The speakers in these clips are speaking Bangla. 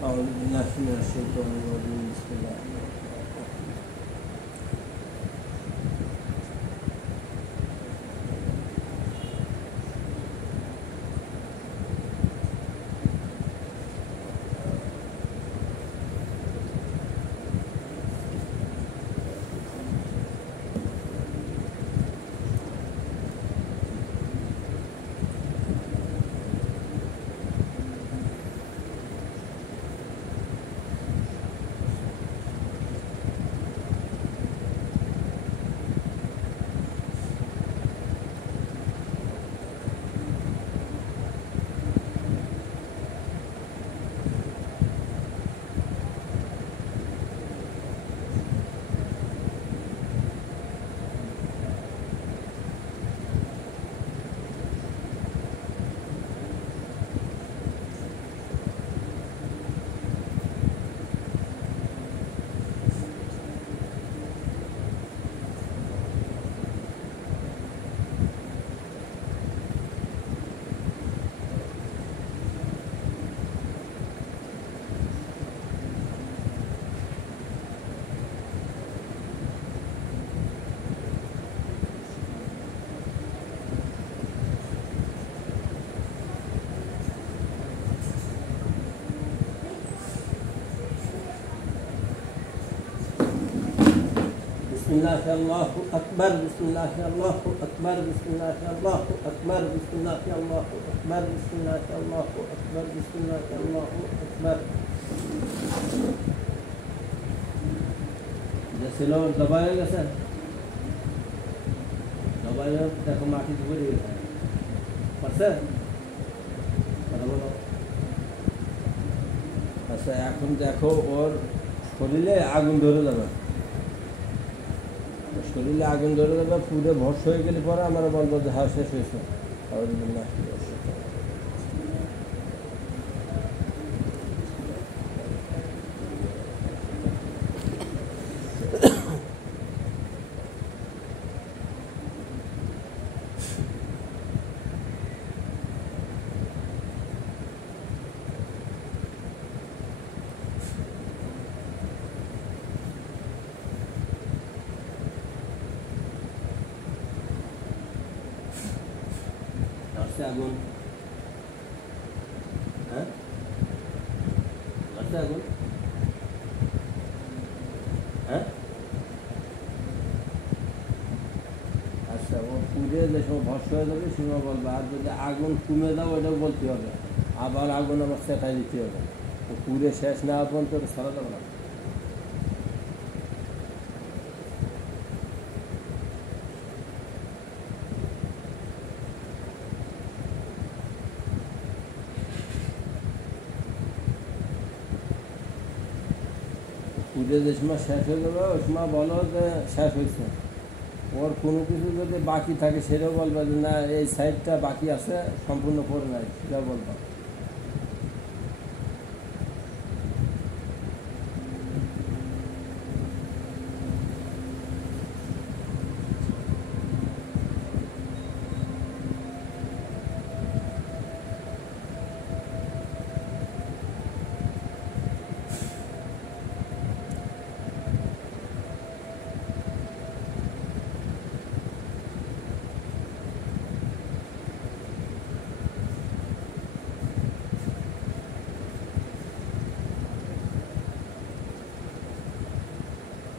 أعوذ بالله من الشيطان الرجيم بسم الله الرحمن الرحيم بسم الله الله أكبر بسم الله الله أكبر بسم الله الله أكبر بسم الله الله أكبر بسم الله الله أكبر بسم الله الله أكبر ছিল দবাই হয়ে গেছে দবাই দেখো মাটি ধরে গেছে পারছে কথা বলো আচ্ছা এখন দেখো ওর শরীরে আগুন ধরে যাবে শরীরে আগুন ধরে যাবে পুরো ভস্ম হয়ে গেলে পরে আমরা বলবো যে হ্যাঁ শেষ হয়েছে আগুন হ্যাঁ আগুন হ্যাঁ আচ্ছা ও পুড়ে যে সব ভস্ম হয়ে যাবে সীমা বলবে আর যদি আগুন কমে দাও ওইটাও বলতে হবে আবার আগুন আমার সেটাই দিতে হবে তো পুড়ে শেষ না হওয়া পর্যন্ত সরা যাবে না পুজো যে সময় শেষ হয়ে যাবে ওই সময় বলো যে শেষ হয়েছে ওর কোনো কিছু যদি বাকি থাকে সেটাও বলবে যে না এই সাইডটা বাকি আছে সম্পূর্ণ করে নাই সেটাও বলবো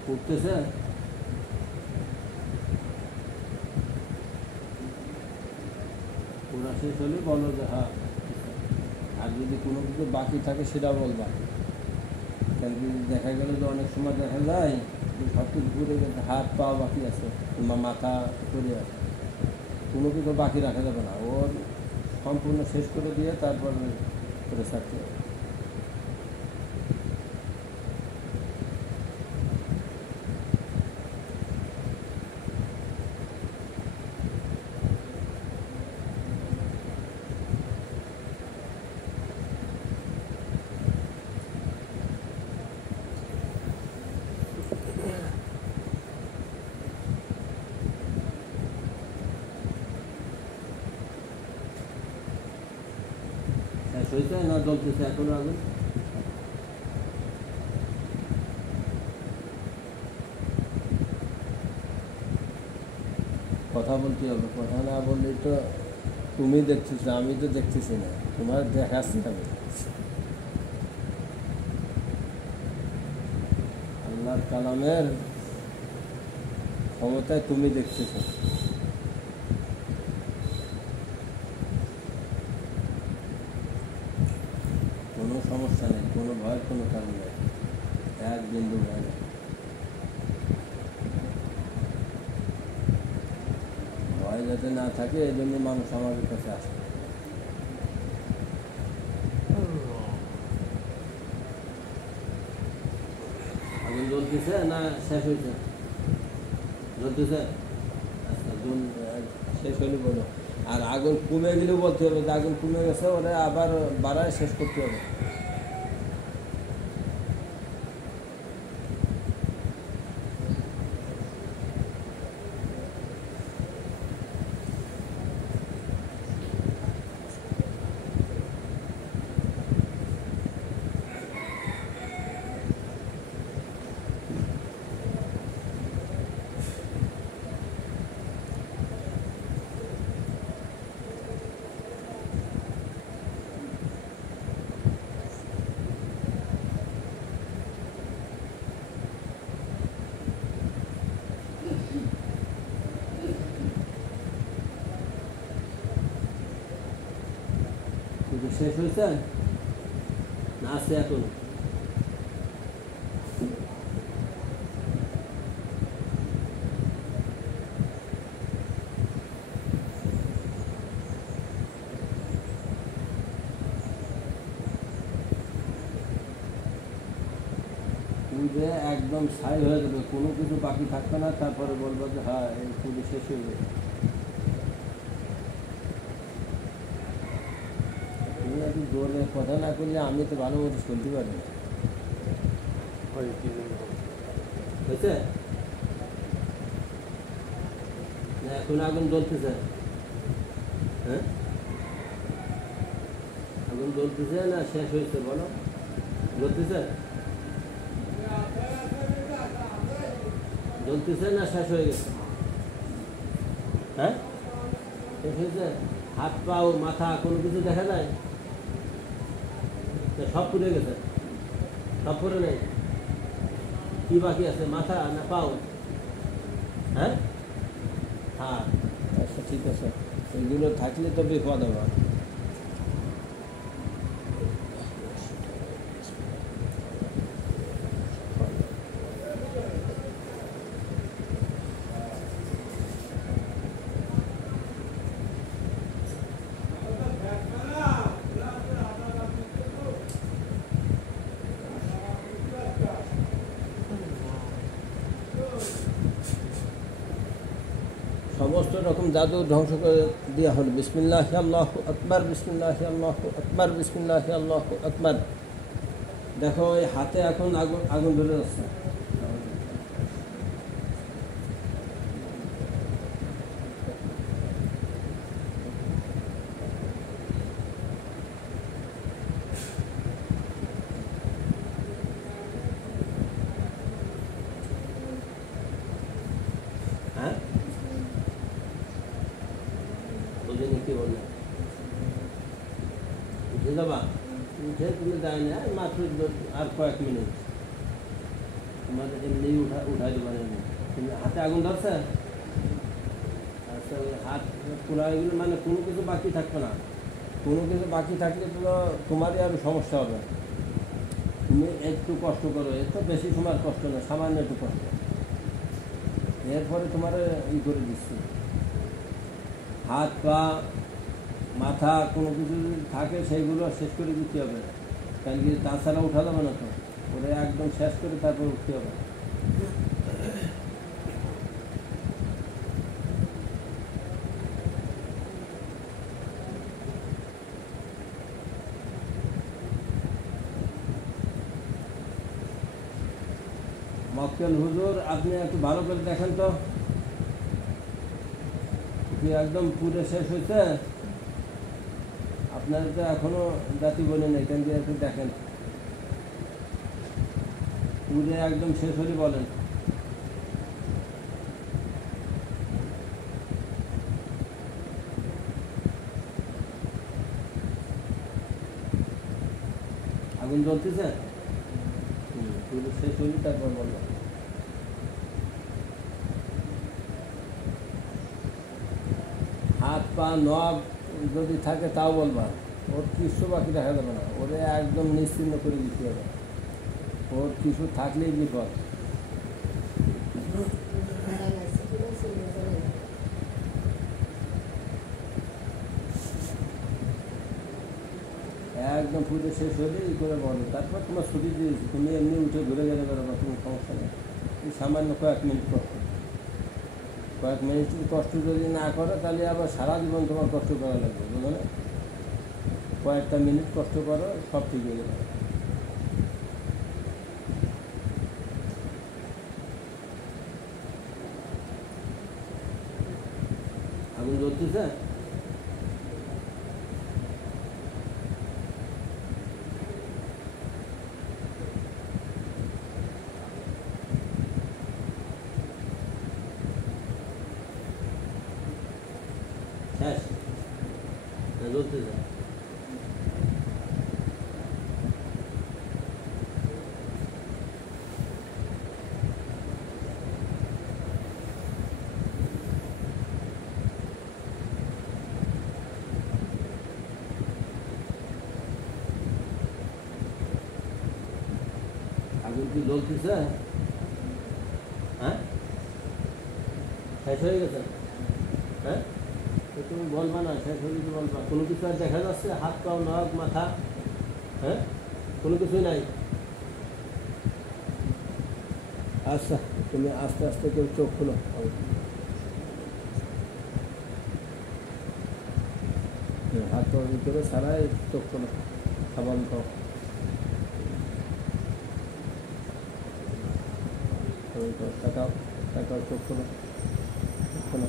করতেছে ওরা শেষ হলে বলো যে হ্যাঁ আর যদি কোনো কিছু বাকি থাকে সেটা বলবা কারণ যদি দেখা গেল যে অনেক সময় দেখা যায় যে সব কিছু ঘুরে গেছে হাত পা বাকি আছে কিংবা মাথা করে আছে কোনো কিছু বাকি রাখা যাবে না ওর সম্পূর্ণ শেষ করে দিয়ে তারপর করে থাকতে হবে হয়েছে না জ্বলতেছে এখনো আগুন কথা বলতে হবে, কথা না বললেই তো তুমি দেখতেছো, আমি তো দেখতেছি না, তোমার দেখাচ্ছি আমি। আল্লাহর কালামের ক্ষমতায় তুমি দেখতেছো। কোনো সমস্যা নেই, কোনো ভয়ের কোনো কারণ নেই, এক বিন্দু ভয় নেই। ভয় যাতে না থাকে এই জন্য মানুষ আমাদের কাছে আসে। আগুন জ্বলতেছে না শেষ হয়েছে? জ্বলতেছে? আচ্ছা, শেষ হলে বলো। আর আগুন কমে গেলেও বলতে হবে যে আগুন কমে গেছে, ওরা আবার বাড়ায় শেষ করতে হবে। কিন্তু শেষ হয়েছে না আছে এখন? পুজো একদম ছাই হয়ে যাবে, কোনো কিছু বাকি থাকবে না, তারপরে বলবো যে হ্যাঁ এই পুজো শেষ হয়ে গেছে। তুমি একটু জোরে কথা না করলে আমি তো ভালো মতো শুনতে পারি না। হয়েছে না? এখন আগুন জ্বলতেছে? হ্যাঁ, আগুন জ্বলতেছে না শেষ হয়েছে বলো? জ্বলতেছে? জ্বলতেছে না শেষ হয়ে গেছে? হ্যাঁ, শেষ হয়েছে। হাত পাও মাথা কোনো কিছু দেখা যায়? সব পুড়ে গেছে? সব পুড়ে নেই? কি বাকি আছে, মাথা না পাও? হ্যাঁ, হ্যাঁ, আচ্ছা ঠিক আছে, এগুলো থাকলে তো বিপদ হবে। সমস্ত রকম জাদু ধ্বংস করে দেওয়া হলো। বিসমিল্লাহ আল্লাহু আকবার, বিসমিল্লাহ আল্লাহু আকবার, বিসমিল্লাহ আল্লাহু আকবার। দেখো এই হাতে এখন আগুন আগুন ধরে যাচ্ছে। হ্যাঁ, বুঝিনি কি বললেন? উঠে যাবা? উঠে তুমি দেয় না, মাত্র আর কয়েক মিনিট তোমার এমনি উঠাই দেবার। এমনি তুমি হাতে আগুন ধরছে? আচ্ছা, ওই হাত পুরাই গেলে মানে কোনো কিছু বাকি থাকবে না। কোনো কিছু বাকি থাকলে তো তোমারই আরও সমস্যা হবে। তুমি একটু কষ্ট করো, এর তো বেশি সময় কষ্ট না, সামান্য একটু কষ্ট। এরপরে তোমার ই করে দিচ্ছি, হাত পা মাথা কোনো কিছু যদি থাকে সেইগুলো শেষ করে দিতে হবে, কারণ কি তাছাড়া উঠা যাবে না তো। ওরা একদম শেষ করে তারপর উঠতে হবে। মক্কেল হুজুর, আপনি একটু ভালো করে দেখেন তো, কি একদম পুরো শেষ হয়েছে? আপনার তো এখনো জাতি বলে নেই, কেন কি একটু দেখেন, পুরো একদম শেষ হলে বলেন। আগুন জ্বলতেছে? পুরো শেষ হইলে তারপর বলবো। হাত পা নখ যদি থাকে তাও বলবা, ওর কিছু বাকি দেখা যাবে না, ওরে একদম নিশ্চিন্ন করে দিতে হবে, ওর কিছু থাকলেই বিপদ। একদম পুজো শেষ হলে ই করে বলো, তারপর তোমার ছুটি দিয়েছি, তুমি এমনি উঠে ঘুরে গেলে বেরোবা, কোনো সমস্যা নেই। এই সামান্য কয়েক মিনিট কষ্ট, কয়েক মিনিট কষ্ট যদি না করো তাহলে আবার সারা জীবন তোমার কষ্ট করা লাগবে, বুঝলো না? কয়েকটা মিনিট কষ্ট করো, সব ঠিক হয়ে যাবে। আগুন জ্বলতেছে? শেষ? না জ্বলতেছে? আগুন কি জ্বলতেছে? হ্যাঁ, শেষ হয়ে গেছে? হ্যাঁ, তো তুমি বলবা না, শেষ হয়ে গেছে বলবা। কোনো কিছু আর দেখা যাচ্ছে? হাত পাও নখ মাথা? হ্যাঁ, কোনো কিছুই নাই? আচ্ছা, তুমি আস্তে আস্তে কেউ চোখ খুলো। হাত পাওয়ার ভিতরে ছাড়াই চোখ খুলো, খাবার খাও। তাকাও, তাকাও, চোখ খুলো, চোখ খুলো।